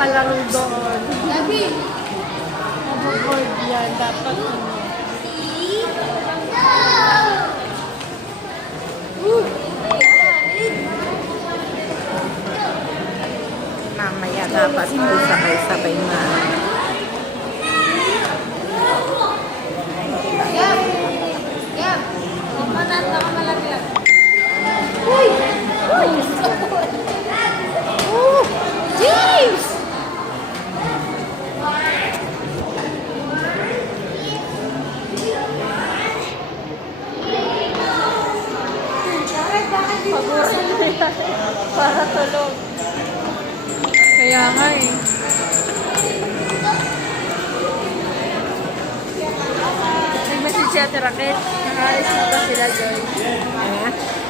nakakalaro doon. Overboard yan. Dapat Mamaya dapat po sabay-sabay na. James! Para tulog. Kaya nga eh. Nag-message siya, Raquel. Nakaalis na ba sila, Joy? Eh?